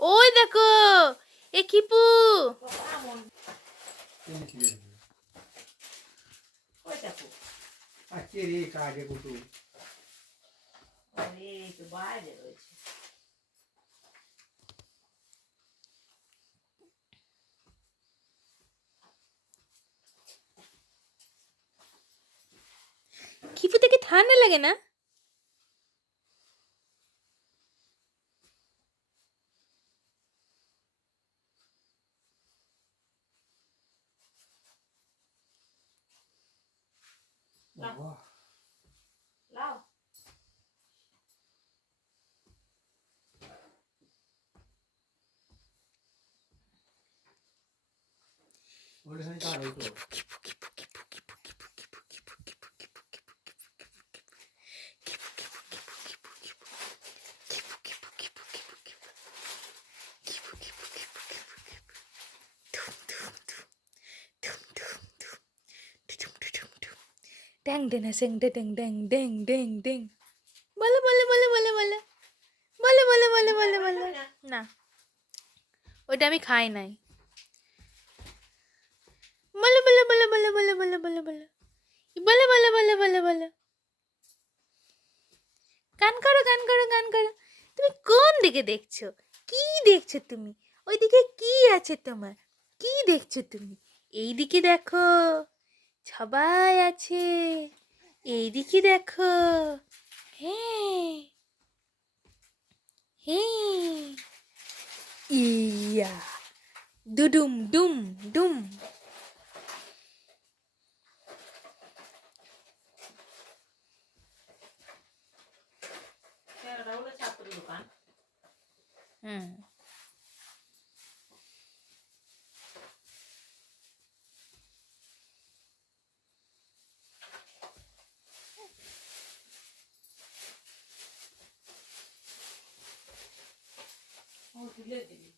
ওই দেখো এ কিপু কিপু থেকে ঠান্ডা লাগে না? ড্যাং ডেনা সেং ডে ড্যাং ড্যাং ড্যাং ড্যাং ড্যাং বলো বলো বলো বলো বলো বলো বলো বলো বলো বলো না ওইটা আমি খাই নাই বলো বলো বলো বলো বলো বলো বলো বলো বলো বলো বলো বলো বলো গান করো গান করো গান করো তুমি কোন দিকে দেখছো কি দেখছো তুমি ওইদিকে কি আছে তোমার কি দেখছো তুমি এই দিকে দেখো সবাই আছে এইদিকে দেখো হ্যাঁ হ্যাঁ ইয়া দুডুম ডুম ডুম হুম তুলে দিবি